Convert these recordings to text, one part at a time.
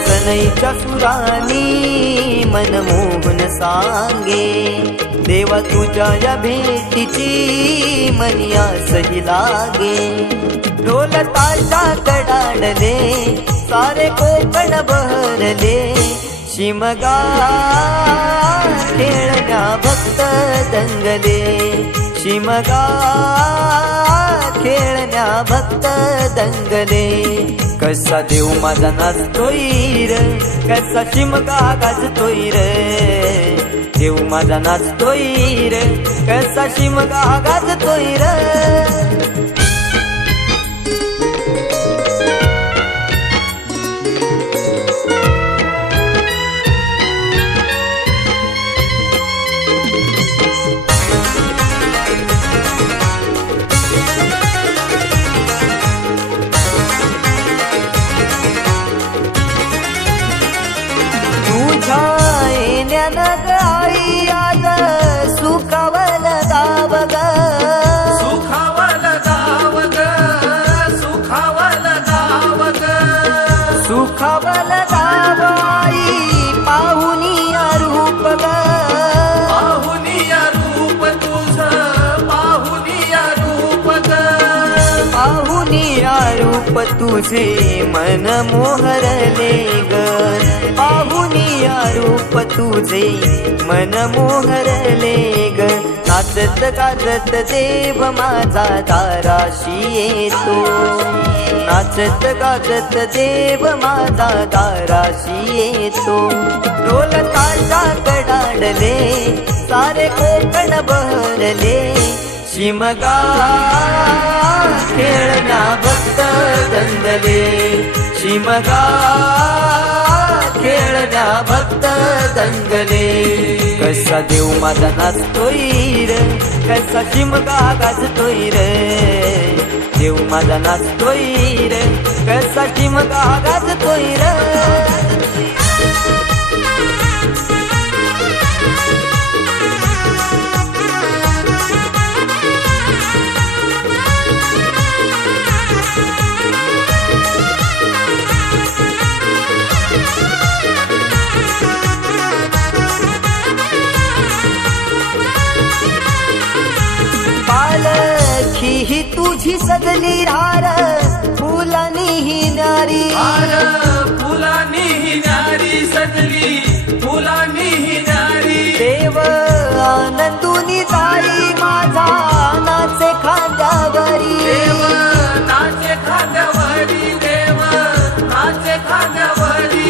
सनईच्या सुरानी मनमोहन सांगे, देवा तुझ्या या भेटीची मनी आसही लागे. ढोल ताशा कडाडले सारे कोकण बहरले, शिमगा खेळण्या भक्त दंगले. शिमगा खेळण्या भक्त दंगले. कसा देव माझा नाचतोय रे, कसा शिमगा गाजतोय रे. देव माझा नाचतोय रे, कसा शिमगा गाजतोय रे. आई आज सुखावल गाव ग, सुखावल गाव ग, सुखावल गाव ग. सुखावल गाव आई पाहुनिया रूप ग, पाहुनिया रूप तुझ, पाहुनिया रूप ग. पाहुनिया रूप तुझे मन मोहरले ग. पाहुनिया रूप तुझे मन मोहरले ग. नाचत गाजत देव माझा दाराशी येतो, नाचत गाजत देव माझा दाराशी येतो. ढोल ताशा कडाडले सारे कोकण बहरले, शिमगा खेळण्या भक्त दंगले. शिमगा खेळण्या भक्त दंगले. कसा देव माझा नाचतोय रे, कसा शिमगा गाजतोय रे. देव माझा नाचतोय रे, कसा शिमगा गाजतोय रे. पालखी ही तुझी सजली रार, फुलानी ही नारी. फुलानी ही नारी सजली, फुलानी ही नारी. देव आनंदुनी जाई माझा नाचे खांद्यावरी. देव नाचे खांद्यावरी, देव नाचे खांद्यावरी.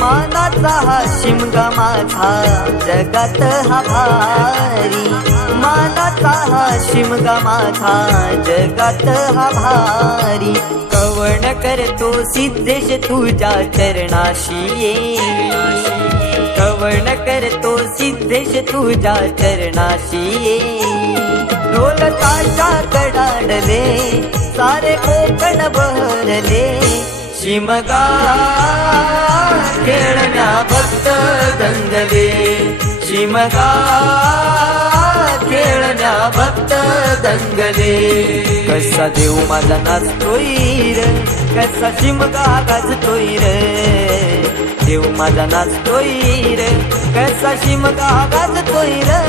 मानाचा हा शिमगा माझा जगात हा भारी. मानाचा हा शिमगा माझा जगात हा भारी. कवण करतो सिद्धेश तुझ्या चरणाशी ये, कवण करतो सिद्धेश तुझ्या चरणाशी ये. ढोल ताशा कडाडले सारे कोकण बहरले, शिमगा खेळण्या भक्त दंगले. शिमगा खेळण्या भक्त दंगले. कसा देव माझा नाचतोय रे, कसा शिमगा गाजतोय रे. देव माझा नाचतोय रे, कसा शिमगा गाजतोय रे.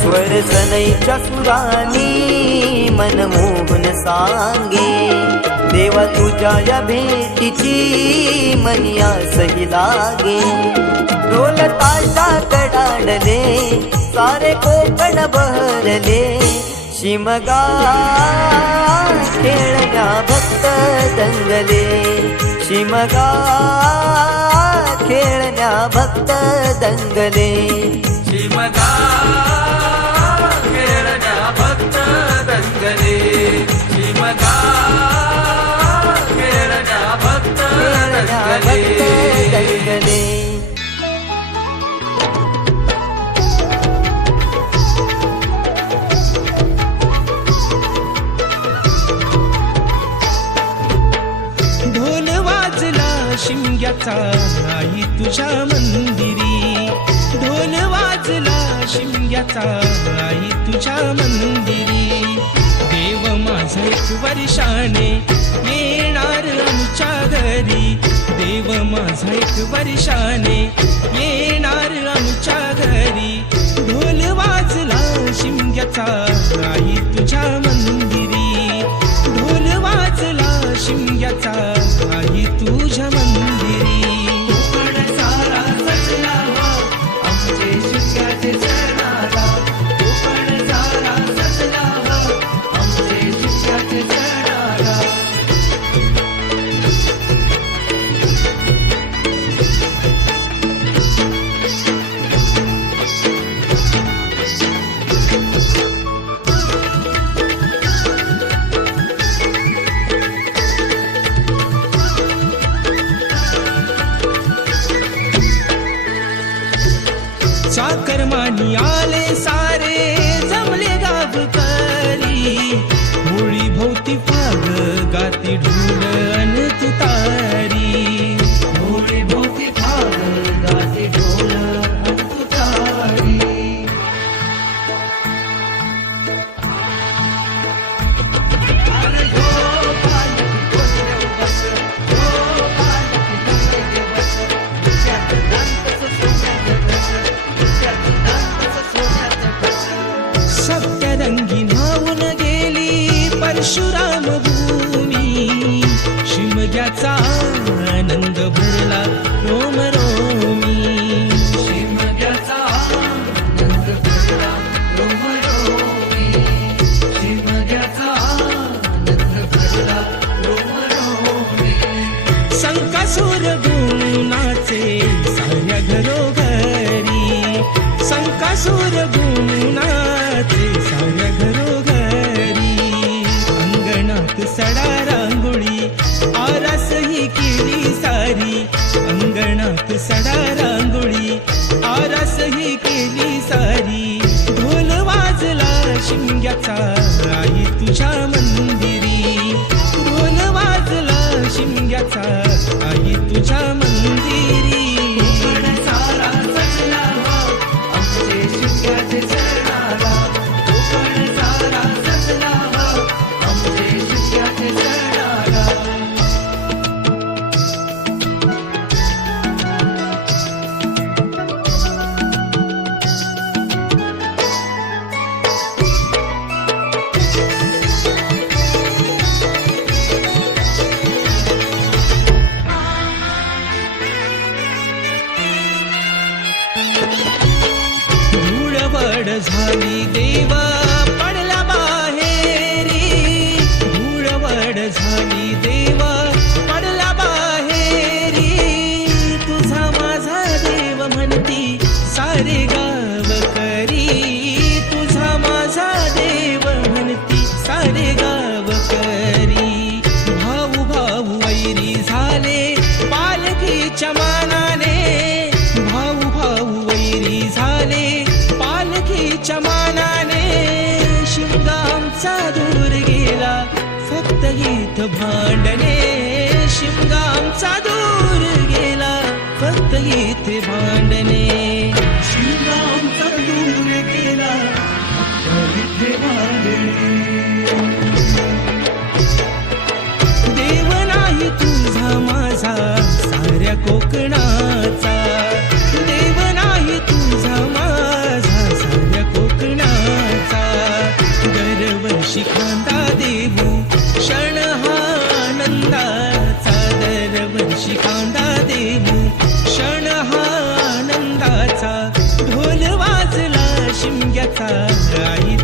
स्वर सनईच्या सुरानी मनमोहन सांगे, देवा तुझ्या या भेटीची मनी आसही लागे. ढोल ताशा कडाडले सारे कोकण बहरले, शिमगा खेळण्या भक्त दंगले. शिमगा खेळण्या भक्त दंगले. शिमगा खेळण्या भक्त दंगले. शिमगा खेळण्या भक्त दंगले. दंगले. ढोल वाजला शिमग्याचा आई तुझ्या मंदिरी. ढोल वाजला शिमग्याचा आई तुझ्या मंदिरी. देव माझा एक वर्षाने येणार आमच्या घरी. देव माझा एक वर्षाने येणार आमच्या घरी. ढोल वाजला शिमग्याचा आई तुझ्या मंदिरी. ढोल वाजला शिमग्याचा आई तुझ्या मंदिरी. कोकण सारा सजला हो आमचे शिमग्याचे सणाला. कोकण सारा सजला हो आमचे शिमग्याचे सणाला. चाकरमानी आले सारे जमले गावकरी. होळी भोवती फाग गाती ढोल अन तुतारी. होळी भोवती फाग गाते ढोल अन तुतारी. अरे हो पालखी कोसऱ्यावर बस. हो पालखी गंगेवर बस. त्यात नांदचं सोन्याचं कस. त्यात नांदचं सोन्याचं कस. सप्तरंगी न्हावून गेली परशुराम भूमी. शिमग्याचा आनंद भरला रोम रोमी. शिमग्याचा आनंद भरला रोमरोमी. शिमग्याचा आनंद भरला रोमरोमी. संकासुर गुणाचे साऱ्या घरोघरी. संकासुर गुणाचे साऱ्या घरोघरी. अंगणात सडा रांगोळी आरास ही केली सारी. अंगणात सडा रांगोळी आरास ही केली सारी. ढोल वाजला शिमग्याचा आई तुझ्या मंदिरी. ढोल वाजला शिमग्याचा आई तुझ्या मंदिरी. कोकण सारा सजला हो आमचे शिमग्याचे सणाला. कोकण सारा सजला हो आमचे शिमग्याचे सणाला. धूळवड झाली देवा पडला बाहेरी. धूळवड झाली देवा पडला बाहेरी. तुझा माझा देव म्हणती सारे गावकरी. तुझा माझा देव म्हणती सारे गावकरी. भाऊ भाऊ वैरी झाले पालखीच्या मानाने. भाऊ भाऊ वैरी झाले पालखीच्या मानाने. शिमगा आमचा दूर गेला फक्त गीत भांडणे. शिमगा आमचा दूर गेला फक्त गीत भांडणे. शिमगा आमचा दूर गेला फक्त गीत भांडणे. देव नाही तुझा माझा साऱ्या कोकणाचा. देव नाही तुझा माझा साऱ्या कोकणाचा. दरवर्षी खांदा देऊ क्षण हा आनंदाचा. दरवर्षी खांदा देऊ क्षण हा आनंदाचा. ढोल वाजला शिमग्याचा आई